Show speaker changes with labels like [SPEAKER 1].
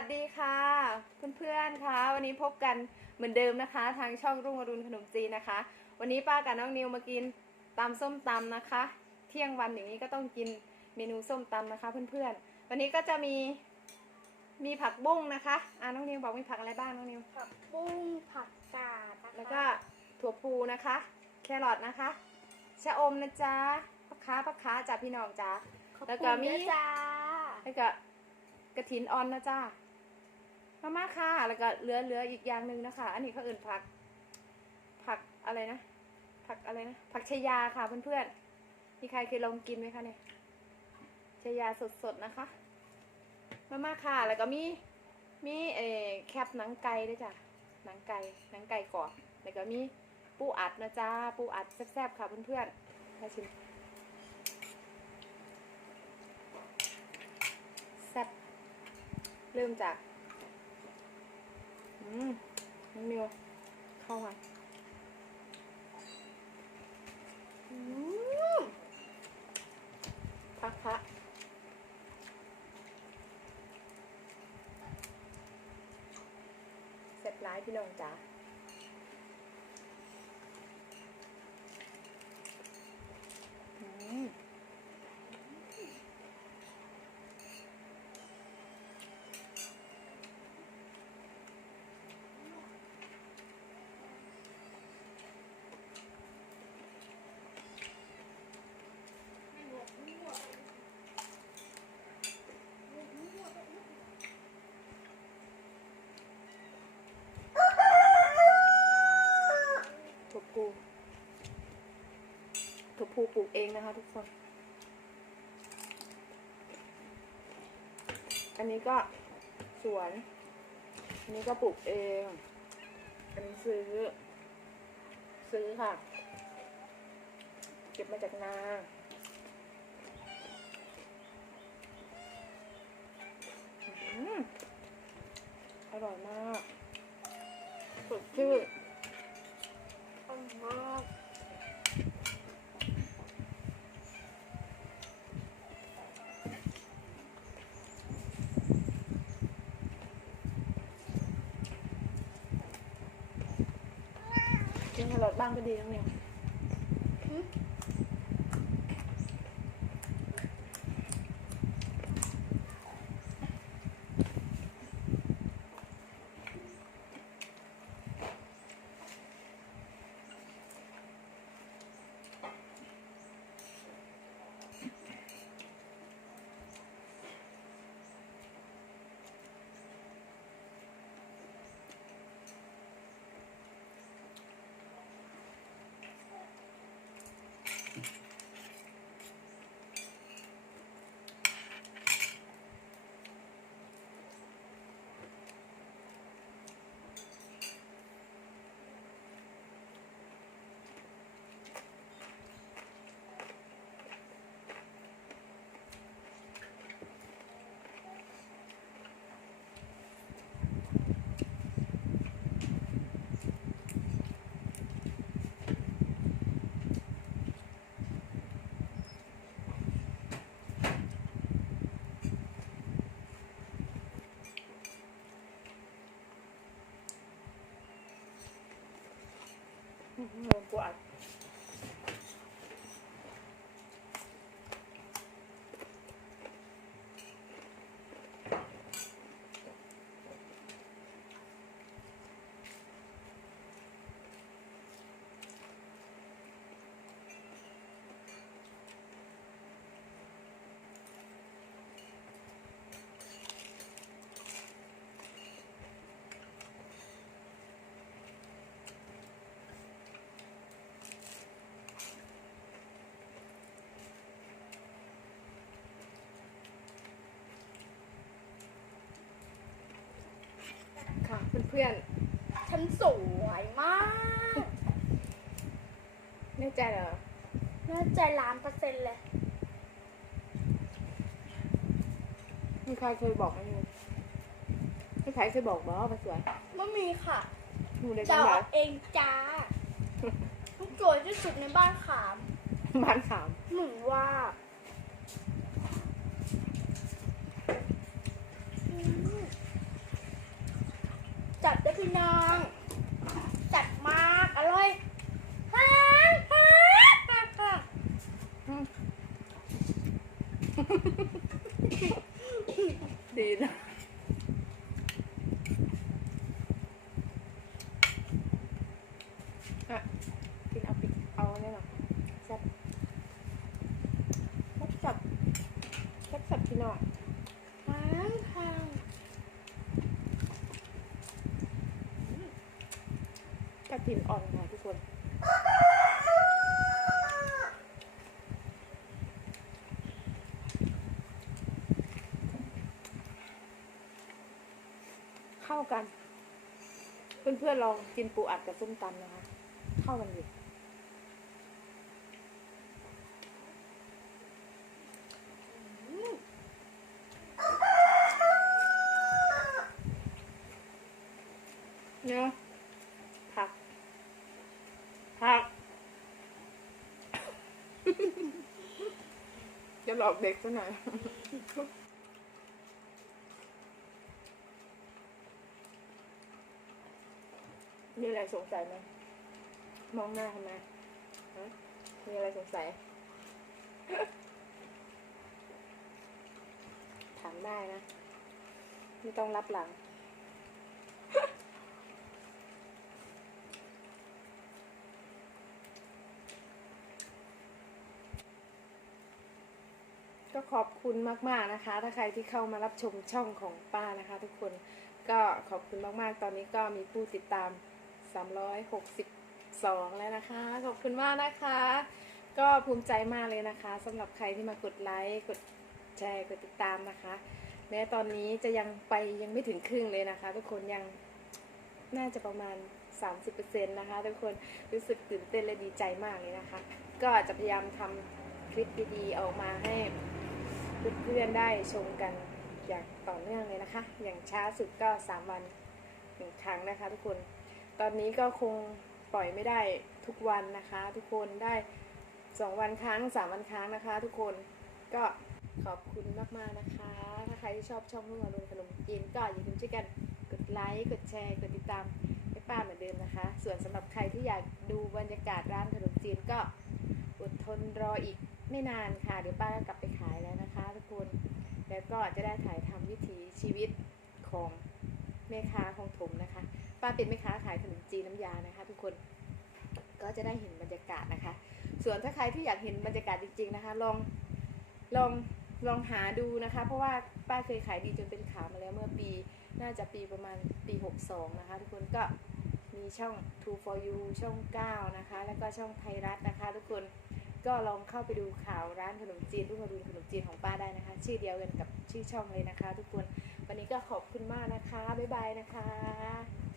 [SPEAKER 1] วัสดีค่ะ เพื่อนๆค่ะ วันนี้พบกันเหมือนเดิมนะคะ ทางช่องรุ่งอรุณขนมจีนนะคะ วันนี้ป้ากับน้องนิวมากินตำส้มตำนะคะ เที่ยงวันอย่างนี้ก็ต้องกินเมนูส้มตำนะคะเพื่อนๆ วันนี้ก็จะมีมีผักบุ้งนะคะอ่าน้องนิวบอกมีผักอะไรบ้างน้องนิว
[SPEAKER 2] ผักบุ้งผักกาดนะคะ
[SPEAKER 1] แล้วก็ถั่วพูนะคะ แครอทนะคะชะอมนะจ๊ะผักค้าผักค้าจ้าพี่น้องจ้า
[SPEAKER 2] ขอบ
[SPEAKER 1] แล้ว
[SPEAKER 2] คุ
[SPEAKER 1] ก็
[SPEAKER 2] ณ
[SPEAKER 1] มี
[SPEAKER 2] ด้วยจ้า
[SPEAKER 1] แล้วก็กระถินอ่อนนะจ้า มาม่าค่ะ แล้วก็เหลือเหลืออีกอย่างหนึ่งนะคะ อันนี้เขาอื่นผัก ผักอะไรนะ ผักอะไรนะ ผักชายาค่ะเพื่อนๆ มีใครเคยลองกินไหมคะเนี่ยชายาสดๆนะคะ มาม่าค่ะ แล้วก็มี มีเออแคบหนังไก่ด้วยจ้ะ หนังไก่ หนังไก่กรอบ แล้วก็มีปูอัดนะจ้า ปูอัดแซ่บๆค่ะเพื่อนๆมาชิมแซ่บเริ่มจาก อืมน้องนิว เข้าไปพักพักเสร็จร้ายพี่น้องจ้าอืม ถั่วพู รูปลูกเองนะคะทุกคน อันนี้ก็สวน อันนี้ก็ปลูกเอง อันนี้ซื้อ ซื้อค่ะ เก็บมาจากนาอืมอร่อยมากสดชื่น
[SPEAKER 2] อร่อยมาก
[SPEAKER 1] กินแครอดบ้างก็ดีน้องเนี่ย
[SPEAKER 2] หึ
[SPEAKER 1] อื เพื่อน
[SPEAKER 2] ฉันสวยมาก
[SPEAKER 1] ๆแน่ใจเหรอ
[SPEAKER 2] น่าใจล้านเปอร์เซ็นต์เลย
[SPEAKER 1] มีใครเคยบอกไหมนิวมีใครเคยบอกบอว่าสวย
[SPEAKER 2] ไม่มีค่ะ
[SPEAKER 1] หนูใน
[SPEAKER 2] จะ
[SPEAKER 1] จังหวั
[SPEAKER 2] เอา
[SPEAKER 1] ด
[SPEAKER 2] เองจ้าทุกสวยที่สุดในบ้านขาม
[SPEAKER 1] บ้านขาม
[SPEAKER 2] หนึ่งว่าอืม พี่น้อง จัดมากอร่อยฮ่าฮ่าฮ่าฮ่า
[SPEAKER 1] ดีนะอะกินเอาปิดเอาเนี่ยหรอแซ่บแซ่บสับแซ่บสับพี่น้อง
[SPEAKER 2] ฮ่าฮ่า
[SPEAKER 1] กระถินอ่อนค่ะทุกคน เข้ากัน เพื่อนๆลองกินปูอัดกับส้มตำนะคะ เข้ากันอยู่เนาะผัก ผัก จะหลอกเด็กซะหน่อยมีอะไรสงสัยไหมมองหน้าทำไมฮะมีอะไรสงสัย ถามได้นะ ไม่ต้องรับหลัง ก็ขอบคุณมากๆนะคะ ถ้าใครที่เข้ามารับชมช่องของป้านะคะ ทุกคนก็ขอบคุณมากๆ ตอนนี้ก็มีผู้ติดตาม 362 แล้วนะคะ ขอบคุณมากนะคะ ก็ภูมิใจมากเลยนะคะสำหรับใครที่มากดไลค์กดแชร์กดติดตามนะคะแม้ตอนนี้จะยังไปยังไม่ถึงครึ่งเลยนะคะ ทุกคนยังน่าจะประมาณ 30%นะคะ ทุกคนรู้สึกตื่นเต้นและดีใจมากเลยนะคะ ก็จะพยายามทำคลิปดีๆออกมาให้ เพื่อนๆได้ชมกันอย่างต่อเนื่องเลยนะคะ อย่างช้าสุดก็ 3 วันหนึ่งครั้งนะคะ ทุกคน ตอนนี้ก็คงปล่อยไม่ได้ทุกวันนะคะ ทุกคนได้ 2 วันครั้ง 3 วันครั้งนะคะ ทุกคนก็ขอบคุณมากๆนะคะ ถ้าใครที่ชอบช่องลูกอรุณขนมจีนก็อย่าลืมช่วยกันกดไลค์ กดแชร์ กดติดตามให้ป้าเหมือนเดิมนะคะ ส่วนสำหรับใครที่อยากดูบรรยากาศร้านขนมจีนก็อดทนรออีกไม่นานค่ะ เดี๋ยวป้าก็กลับไปขายแล้วนะคะ คนแล้วก็จะได้ถ่ายทำวิถีชีวิตของแม่ค้าของถมนะคะป้าเป็นแม่ค้าขายขนมจีนน้ำยานะคะ ทุกคนก็จะได้เห็นบรรยากาศนะคะ ส่วนถ้าใครที่อยากเห็นบรรยากาศจริง ๆนะคะ ลองลองลองหาดูนะคะ เพราะว่าป้าเคยขายดีจนเป็นขามาแล้วเมื่อปี น่าจะปีประมาณปี 62 นะคะ ทุกคนก็มีช่อง True for You ช่อง 9 นะคะ แล้วก็ช่องไทยรัฐนะคะ ทุกคน ก็ลองเข้าไปดูข่าวร้านขนมจีนรุ่งอรุณขนมจีนของป้าได้นะคะ ชื่อเดียวกันกับชื่อช่องเลยนะคะ ทุกคนวันนี้ก็ขอบคุณมากนะคะบ๊ายบายนะคะ